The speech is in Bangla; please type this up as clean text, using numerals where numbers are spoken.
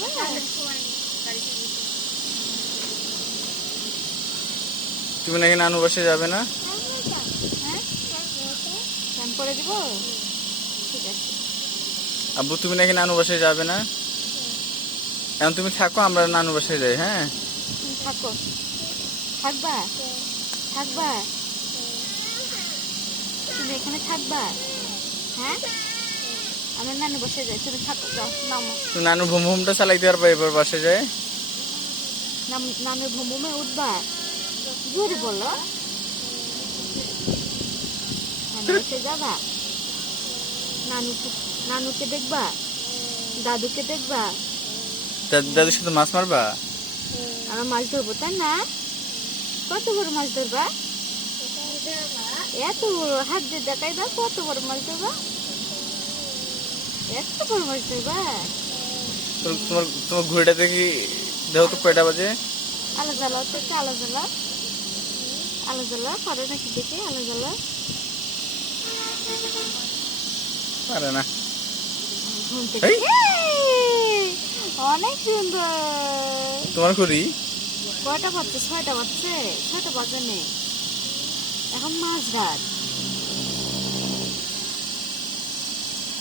হবে। তুমি নাকি নানু বাসায় যাবে না? হ্যাঁ, ফ্যান করে দিব। ঠিক আছে। আব্বু তুমি নাকি নানু বাসায় যাবে না? এখন তুমি থাকো, আমরা নানু বাসায় যাই। হ্যাঁ, তুমি থাকো। থাকবা? থাকবা? তুমি এখানে থাকবা? হ্যাঁ, আমরা নানু বসে যাই, তুমি থাকো, যাও নামো। তুমি নানু ভুম ভুমটা চালাইতে পারবা এবার বাসায় যায়? নামে ভুমভুমে উঠবা, জোরে বলো। নানু বসে যাবা? নানুকে দেখবা, দাদুকে দেখবা। দাদুর সাথে মাছ মারবা? আমরা মাছ ধরবো, তাই না? কত বড় মাছ ধরবা? এত বড়, হাত দিয়ে দেখাইবা কত বড় মাছ ধরবা। এত বড় মাছ ধরবা। তোমার তোমার ঘুড়িটা দেখি, দেখো তো কয়টা বাজে। আলো জ্বালাও তো, একটু আলো জ্বালাও। আলো জ্বালাও, পারো নাকি দেখে আলো জ্বালাও। পারে না। ঘুম থেকে অনেক সুন্দর। তোমার ঘুড়ি কয়টা বাজছে? 6টা বাজছে। 6টা বাজে নেই, এখন মাঝরাত।